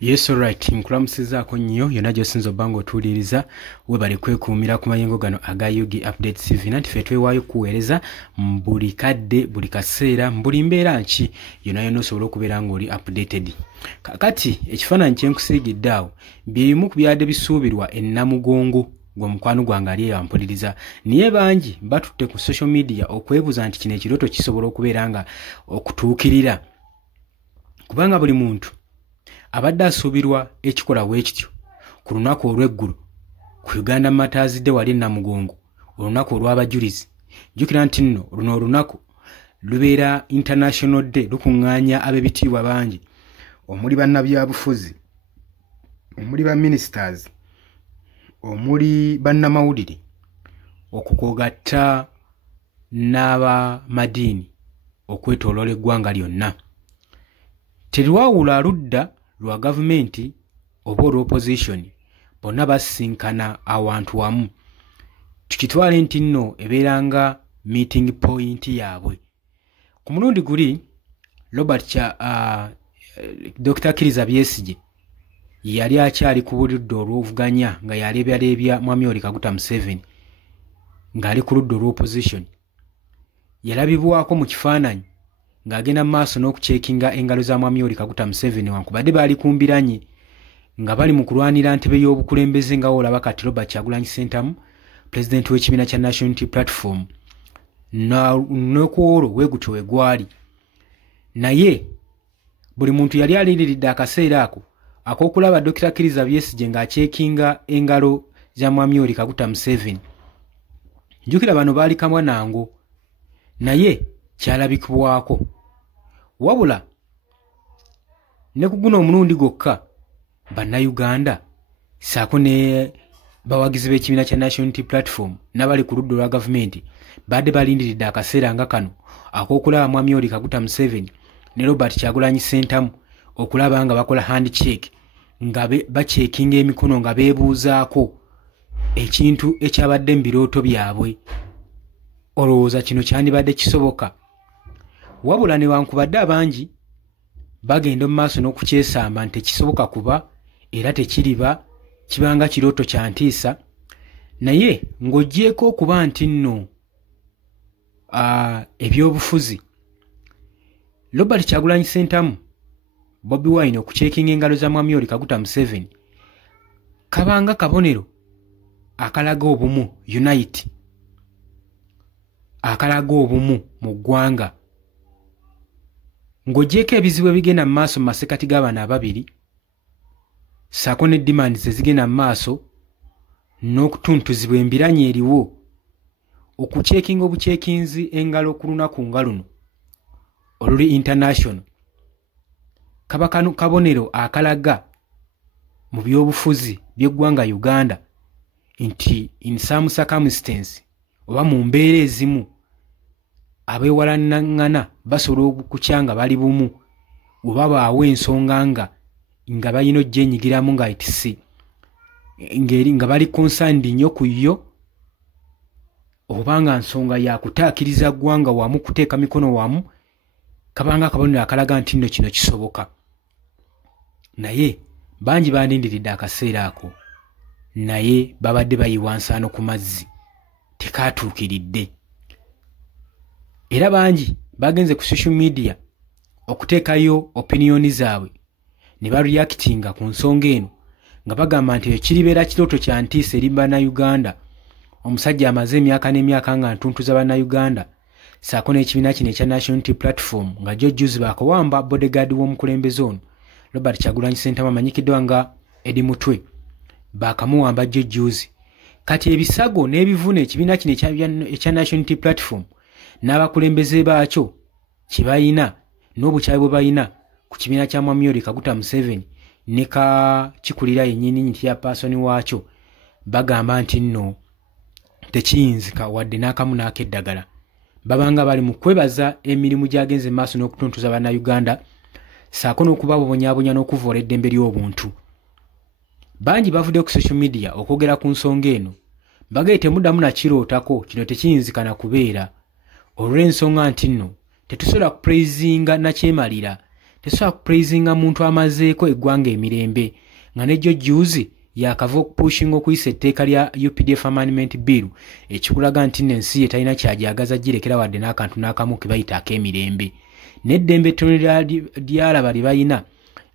Yes, alright. Nkulamusizaako nnyo yonna gy'osinza obba ng'otuwuliriza weebale kwekuumira ku mayengo gano aga Yugi Update TV nti ffe twewaayo kuweereza buli kadde buli kaseera buli mbeera nki yonna yonna osobola okubeera ng'oli updated. Kakati ekifaananyi kye nkusiigidde awo byebimu ku byadde bisuubirwa ennamugongo gwe mukwano gwange ali yampuliriza naye bangi batutte ku social media okwebuuza nti kino ekirooto kisobola okubeera nga okutuukirira kubanga buli muntu abadde asuubirwa ekikola bwekityo ku lunaku olw'eggulu ku Uganda Matters Day wali Namugongo olunaku olw'abajulizi. Jjukira nti nno luno olunaku lubeera International Day lukuŋŋaanya ab'ebitiibwa bangi omuli bannabyabufuzi omuli baministers omuli bannamawulire okukogatta n'abamadiini okwetooloola eggwanga lyonna. Terwawula ludda lwa gavumenti oba olw'opposition bonna basinkana awantu wamu tukitwale nti nno ebeeranga meeting point yaabwe. Ku mulundi guli Dr. Kiriza Besigye yali akyali ku buludde olw'ovuganya nga yaleebyaleebya Mwami Yoweri Kaguta Museveni ng'ali ku ludda olw'opposition. Yalabibwako mu kifaananyi ng'agenda mu maaso n'okuceekinga engalo za Mwami Yoweri Kaguta Museveni wankubadde baali kumbiranye nga bali mu kulwanira ntebe y'obukulembeze nga olaba kati Robert Kyagulanyi Ssentamu pulezidenti w'ekibiina kya National Unity Platform n'okwolwo weegutyo we gwali. Naye buli muntu yali alindiridde akaseera ako ak'okulaba Dr. Kiriza Besigye ng'aceekinga engalo za Mwami Yoweri Kaguta Museveni. Njukira bano baali kamwa nango naye kyalabikibwako wabula ne ku guno omulundi gwokka bannayuganda saako ne bawagizi b'ekibiina kya National Unity Platform n'abali ku ludda olwa gavumenti badde balindiridde akaseera nga kano ak'okulaba Mwami Yoweri Kaguta Museveni ne Robert Kyagulanyi Ssentamu okulaba nga bakola handshake nga baceekinga emikono nga beebuuzaako ekintu ekyabadde mu birooto byabwe. Olowooza kino kyandibadde kisoboka? Wabula newankubadde abangi bagenda mu maaso n'okukyesamba nti tekisoboka kuba era tekiriba kibanga kirooto kya ntiisa, naye ng'oggyeko okuba nti nno ebyobufuzi Robert Kyagulanyi Ssentamu Bobi Wine okuceekinga engalo za Mwami Yoweri Kaguta Museveni kabanga kabonero akalaga obumu unite akalaga obumu mu ggwanga. Ng'oggyeko ebizibu ebigenda mu maaso mu masekati g'abaana ababiri ssaako ne demands ezigenda mu maaso n'okutuntuzibwa embiranye eriwo okuceekinga obuceekinzi engalo ku lunaku nga luno oluli international kaba kabonero akalaga mu by'obufuzi by'eggwanga Uganda nti in some circumstance oba mu mbeera ezimu abeewalanaŋŋana basobola okukyanga bali bumu oba baawe ensonga nga balina ojjenyigiramu nga itisi ngeri nga bali concerned nnyo ku yo oba nga nsonga yakutaakiriza ggwanga wamu kuteeka mikono wamu kabanga akabonero akalaga nti nno kino kisoboka. Naye bangi bandindiridde akaseera ako naye babadde bayiwa nsaano ku mazzi tekaatuukiridde. Era bangi bagenze ku social media okuteekayo opinioni zaabwe ne bareactinga ku nsonga eno nga bagamba nti ekiribeera kirooto kya ntiisa eri bannayuganda omusajja amaze emyaka n'emyaka nga ntuntuza bannayuganda ssaako n'ekibiina kino ekya National Unity Platform nga jjo juzi baakawamba bodyguard w'omukulembeze ono Robert Kyagulanyi Ssentamu amanyikiddwa nga Eddie Mutwe baakamuwamba jjo juzi. Kati ebisago n'ebivuna ekibiina kino ekya National Unity Platform n'abakulembeze baakyo kye balina n'obukyayi bwe balina ku kibiina kya Mwami Yoweri Kaguta Museveni ne kikulira yennyini nti ya paasoni waakyo bagamba nti nno tekiyinzika wadde n'akamu n'akeddagala. Babanga bali mu kwebaza emirimu gy'agenze maaso n'okutuntuza bannayuganda ssaako n'okubabonyabonya n'okuvoola eddembe ly'obuntu. Bangi bavudde ku social media okwogera ku nsonga eno bagaye temuddamu nakirootako kino tekiyinzika na kubeera olw'ensonga nti nno tetusobola kupraisinga nakyemalira tesobola kupraisinga muntu amazeeko eggwanga emirembe nga nejjo juzi yakava okupushinga okuyisa etteeka lya UPDF Amendment Bill ekikulaga nti n'ensi ye talina kyajagaza girekera wadde n'akantu n'akamu ke bayita ak'emirembe n'eddembe ettono lyalaba lye balina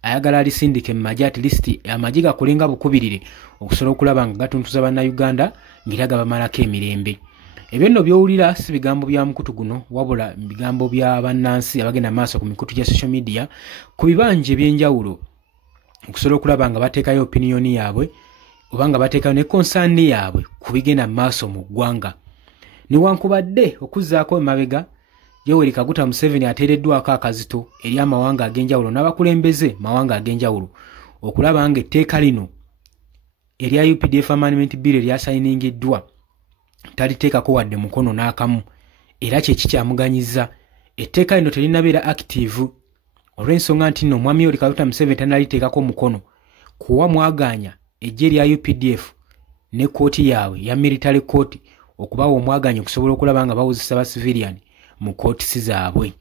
ayagala alisindike mu magye at least amagye gakolenga bukubirire okusobola okulaba nga gatuntuza bannayuganda ng'era gabamalako emirembe. Ebyo nno by'owulira si bigambo bya mukutu guno wabula bigambo bya bannansi abagenda maaso ku mikutu gya social media ku bibanja eby'enjawulo okusobola okulaba nga bateekayo opinion yaabwe oba nga bateekayo ne concern yaabwe ku bigenda maaso mu ggwanga. Newankubadde okuzzaako emabega Yoweri Kaguta Museveni ateereddwako akazito eri amawanga ag'enjawulo n'abakulembeze mawanga ag'enjawulo okulaba nga etteeka lino erya UPDF Amendment Bill eryasayiningiddwa taliteekako wadde mukono n'akamu era kye kikyamuganyiza. Etteeka lino terinabeera active olw'ensonga nti nno omwami Yoweri Kaguta Museveni tanaliteekako mukono kuwa mwaganya eggye lya UPDF ne kooti yaabwe ya military court okubawa omwaganya okusobola okulaba nga bawuzisa ba civilian mu kootisi zaabwe.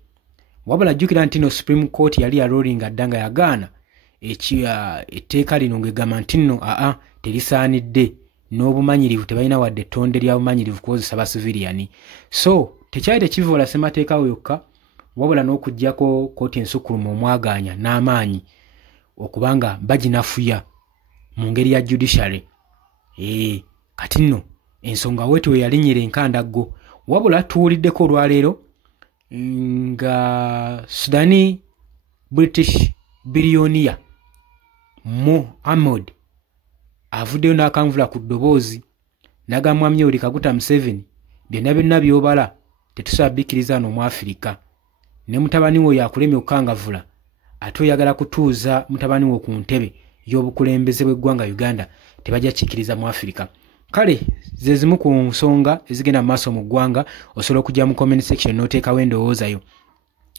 Wabula jjukira nti no Supreme Court yali yalolinga dda nga yagaana etteeka lino ng'egamba nti nno terisaanidde n'obumanyirivu tebalina wadde ettonde lya bumanyirivu kukozesa ba civilian. So tekyali tekivoola ssemateeka yokka wabula n'okuggyako kooti ensukkulumu omwaganya n'amaanyi okubanga baginafuya mu ngeri ya judiciary. Kati nno ensonga wetu we yalinyira enkandaggo wabula tuwuliddeko olwaleero nga Sudani British billionaire Mohammed avuddeyo n'akanvula ku ddoboozi n'agamba mwami Yoweri Kaguta Museveni byonna byonna by'obala tetusobola bikkiriza wano mu Afirika ne mutabani we yakulemye okukangavula ate oyagala kutuuza mutabani we ku ntebe y'obukulembeze bw'eggwanga Uganda tebajja kikkiriza mu Afirika. Kale ze zimu ku nsonga ezigenda mu maaso mu ggwanga osobola okujja mu comment section n'oteekawo endowoozayo.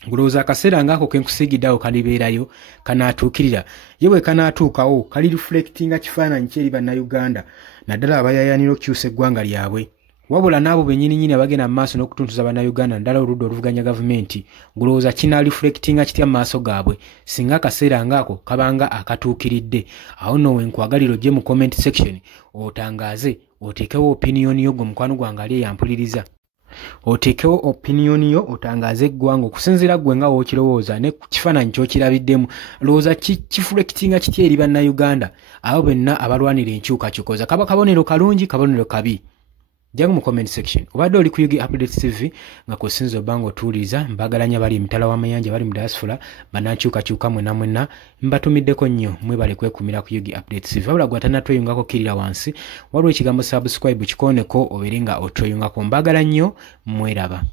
Ngulowooza akaseera ng'ako ke nkusiigiddeawo kalibeerayo kanaatuukirira ye bwe kanaatuukawo kali reflectinga kifaananyi kyeri bannayuganda naddala abayayaanira okukyusa eggwanga lyabwe wabula n'abo bennyininyini abagenda mu maaso n'okutuntuza bannayuganda naddala oludda oluvuganya gavumenti. Ngulowooza kina reflectinga kitya mu maaso gaabwe singa akaseera ng'ako kabanga akatuukiridde. Awo nno wenkwagalira ojje mu comment section otangaaze oteekewo opinion yo gwe mukwano gwange ali eyampuliriza oteekewo opinion yo otangaaze eggwanga okusinziira ggwe nga wookirowooza ne kifaananyi ky'okirabiddemu. Lowooza kifulektinga kitya eri bannayuganda abo benna abalwanira enkyukakyukoza kaba kabonero kalungi kabonero kabi. Jangu mu comment section obadde oli ku Yugi Updates TV nga kusinza obbanga otuwuliriza mbagalanya bali emitala w'amayanja bali mu diaspora bannankyukakyuka mwenna mbatumiddeko nnyo mwebale kwekumira ku Yugi Updates TV. Wabula gwe atanatweyungako kirira wansi waliwo ekigambo subscribe kikooneko obeere nga otweyungako. Mbagala nnyo mweraba.